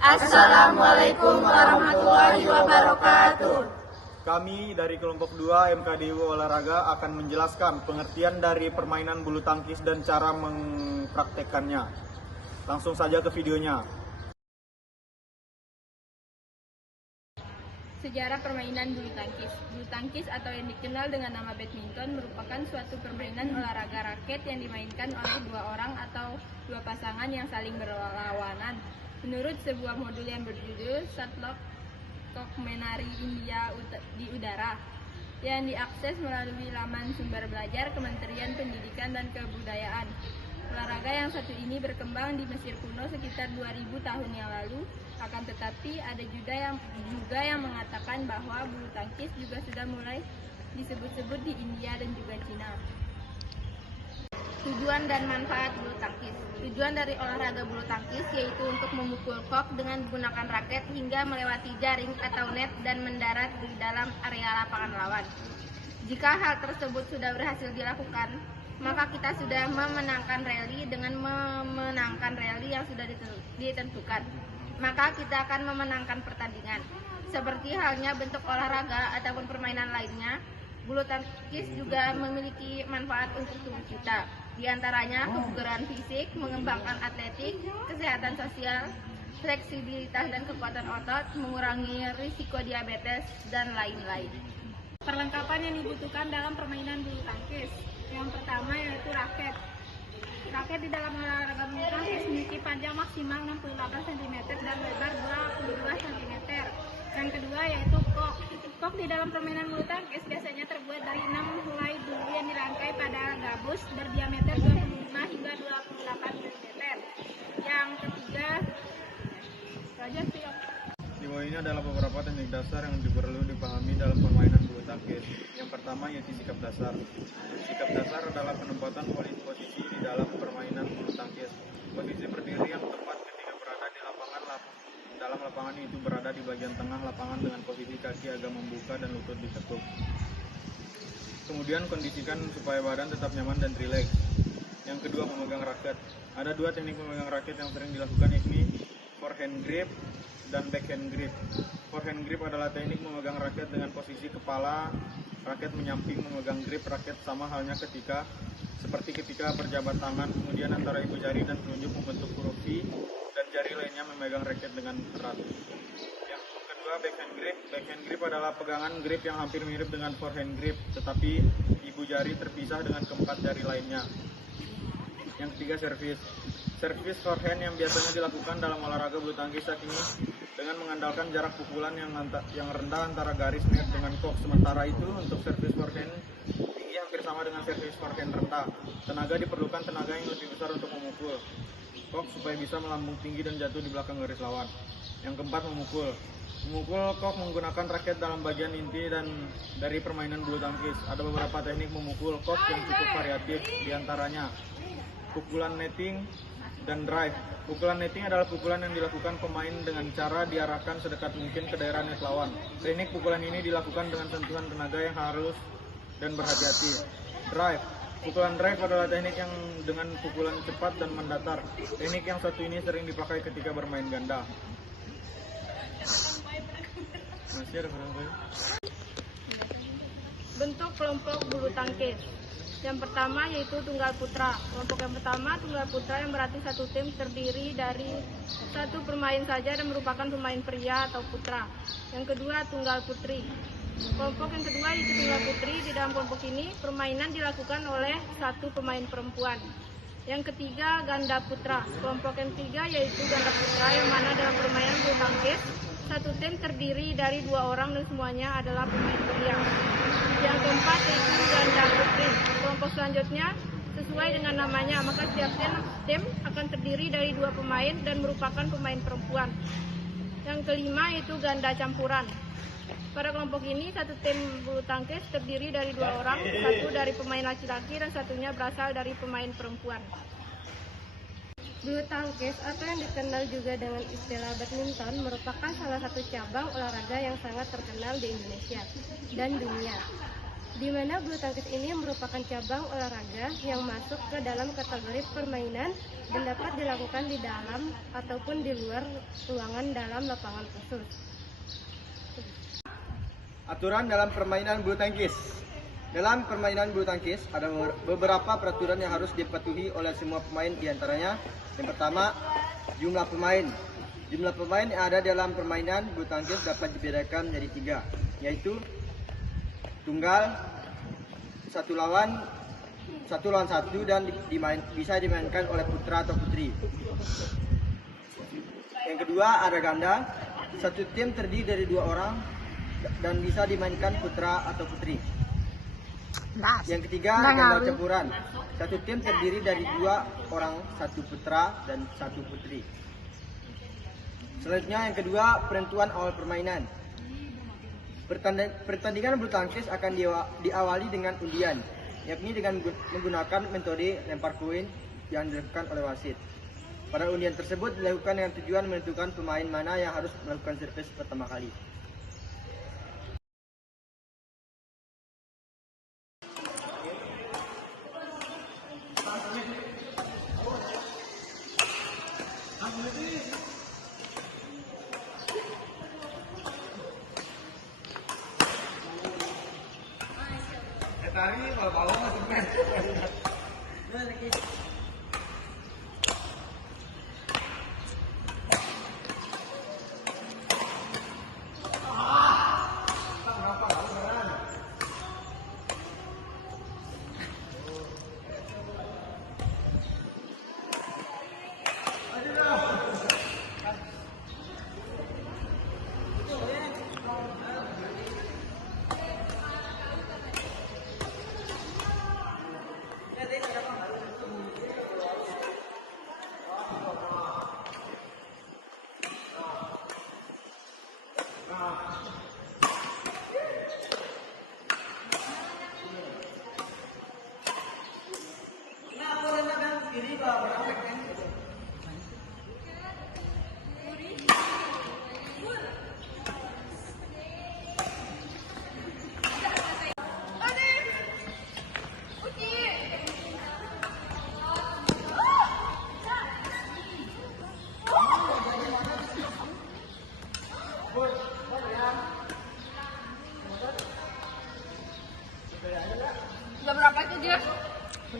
Assalamualaikum warahmatullahi wabarakatuh. Kami dari kelompok 2 MKDIW Olahraga akan menjelaskan pengertian dari permainan bulu tangkis dan cara mempraktekkannya. Langsung saja ke videonya. Sejarah permainan bulu tangkis. Bulu tangkis atau yang dikenal dengan nama badminton merupakan suatu permainan olahraga raket yang dimainkan oleh dua orang atau dua pasangan yang saling berlawanan. Menurut sebuah modul yang berjudul Shuttlecock Menari India di Udara yang diakses melalui laman sumber belajar Kementerian Pendidikan dan Kebudayaan. Olahraga yang satu ini berkembang di Mesir kuno sekitar 2000 tahun yang lalu, akan tetapi ada juga yang mengatakan bahwa bulu tangkis juga sudah mulai disebut-sebut di India dan juga Cina. Tujuan dan manfaat bulu tangkis. Tujuan dari olahraga bulu tangkis yaitu untuk memukul kok dengan menggunakan raket hingga melewati jaring atau net dan mendarat di dalam area lapangan lawan. Jika hal tersebut sudah berhasil dilakukan, maka kita sudah memenangkan rally. Dengan memenangkan rally yang sudah ditentukan, maka kita akan memenangkan pertandingan. Seperti halnya bentuk olahraga ataupun permainan lainnya, bulu tangkis juga memiliki manfaat untuk tubuh kita. Di antaranya kebugaran fisik, mengembangkan atletik, kesehatan sosial, fleksibilitas dan kekuatan otot, mengurangi risiko diabetes, dan lain-lain. Perlengkapan yang dibutuhkan dalam permainan bulu tangkis. Yang pertama yaitu raket. Raket di dalam olahraga bulu tangkis memiliki panjang maksimal 68 cm dan lebar 22 cm. Yang kedua yaitu kok. Kok di dalam permainan bulu tangkis biasanya terbuat dari 6 helai duri yang dirangkai pada gabus berdiameter 25 hingga 28 cm. Yang ketiga, Di bawah ini adalah beberapa teknik dasar yang perlu dipahami dalam permainan bulu tangkis. Yang pertama yaitu sikap dasar. Sikap dasar adalah penempatan posisi di dalam permainan bulu tangkis. Posisi berdiri yang tepat ketika berada di dalam lapangan itu berada di bagian tengah lapangan dengan posisi kaki agak membuka dan lutut diketuk. Kemudian kondisikan supaya badan tetap nyaman dan rileks. Yang kedua, memegang raket. Ada dua teknik memegang raket yang sering dilakukan, yakni forehand grip dan backhand grip. Forehand grip adalah teknik memegang raket dengan posisi kepala raket menyamping memegang grip raket, sama halnya seperti ketika berjabat tangan, kemudian antara ibu jari dan telunjuk membentuk huruf V dan jari lainnya memegang raket dengan erat. Yang kedua, backhand grip. Backhand grip adalah pegangan grip yang hampir mirip dengan forehand grip, tetapi ibu jari terpisah dengan keempat jari lainnya. Yang ketiga, servis. Servis forehand yang biasanya dilakukan dalam olahraga bulu tangkis ini dengan mengandalkan jarak pukulan yang rendah antara garis net dengan kok. Sementara itu untuk servis forehand tinggi hampir sama dengan servis forehand rendah. Diperlukan tenaga yang lebih besar untuk memukul kok supaya bisa melambung tinggi dan jatuh di belakang garis lawan. Yang keempat, memukul. Memukul kok menggunakan raket dalam bagian inti dan dari permainan bulu tangkis. Ada beberapa teknik memukul kok yang cukup variatif, diantaranya pukulan netting dan drive. Pukulan netting adalah pukulan yang dilakukan pemain dengan cara diarahkan sedekat mungkin ke daerah net lawan. Teknik pukulan ini dilakukan dengan sentuhan tenaga yang harus dan berhati-hati. Drive. Pukulan drive adalah teknik yang dengan pukulan cepat dan mendatar. Teknik yang satu ini sering dipakai ketika bermain ganda. Masih ada berapa? bentuk kelompok bulu tangkis. Yang pertama yaitu tunggal putra. Kelompok yang pertama tunggal putra yang berarti satu tim terdiri dari satu pemain saja dan merupakan pemain pria atau putra. Yang kedua, tunggal putri. Kelompok yang kedua yaitu tunggal putri. Di dalam kelompok ini permainan dilakukan oleh satu pemain perempuan. Yang ketiga, ganda putra. Kelompok yang ketiga yaitu ganda putra, yang mana dalam permainan bulu tangkis satu tim terdiri dari dua orang dan semuanya adalah pemain pria. Yang keempat yaitu ganda putri. Kelompok selanjutnya sesuai dengan namanya, maka setiap tim akan terdiri dari dua pemain dan merupakan pemain perempuan. Yang kelima yaitu ganda campuran. Pada kelompok ini satu tim bulu tangkis terdiri dari dua orang, satu dari pemain laki-laki dan satunya berasal dari pemain perempuan. Bulu tangkis atau yang dikenal juga dengan istilah badminton merupakan salah satu cabang olahraga yang sangat terkenal di Indonesia dan dunia. di mana bulu tangkis ini merupakan cabang olahraga yang masuk ke dalam kategori permainan dan dapat dilakukan di dalam ataupun di luar ruangan dalam lapangan khusus. Aturan dalam permainan bulu tangkis. Dalam permainan bulu tangkis ada beberapa peraturan yang harus dipatuhi oleh semua pemain, diantaranya yang pertama, jumlah pemain. Jumlah pemain yang ada dalam permainan bulu tangkis dapat dibedakan menjadi 3, yaitu tunggal, satu lawan satu dan bisa dimainkan oleh putra atau putri. Yang kedua ada ganda, satu tim terdiri dari 2 orang dan bisa dimainkan putra atau putri. Yang ketiga ganda campuran, satu tim terdiri dari 2 orang, satu putra dan satu putri. Selanjutnya yang kedua, penentuan awal permainan. Pertandingan bulu tangkis akan diawali dengan undian, yakni dengan menggunakan metode lempar koin yang dilakukan oleh wasit. Pada undian tersebut dilakukan dengan tujuan menentukan pemain mana yang harus melakukan servis pertama kali.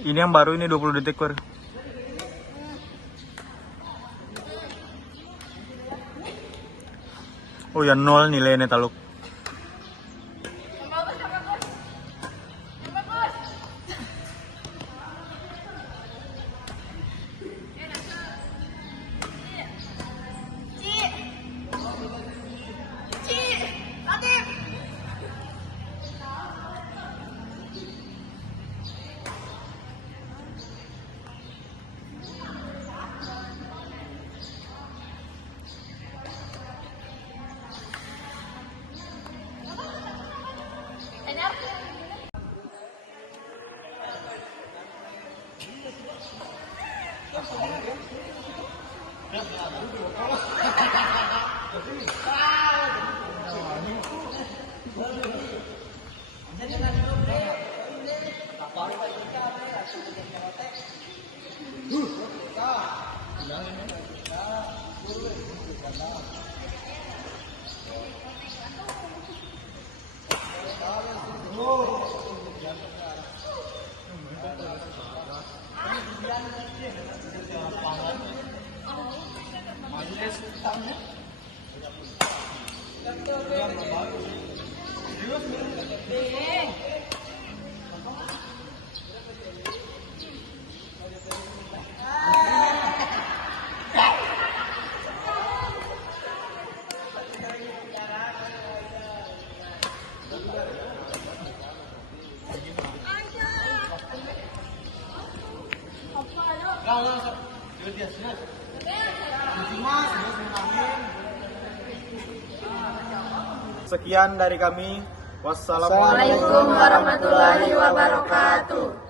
Ini yang baru ini 20 detik per. Oh ya 0 nilainya taluk. Sekian dari kami. Wassalamualaikum Waalaikumsalam warahmatullahi wabarakatuh.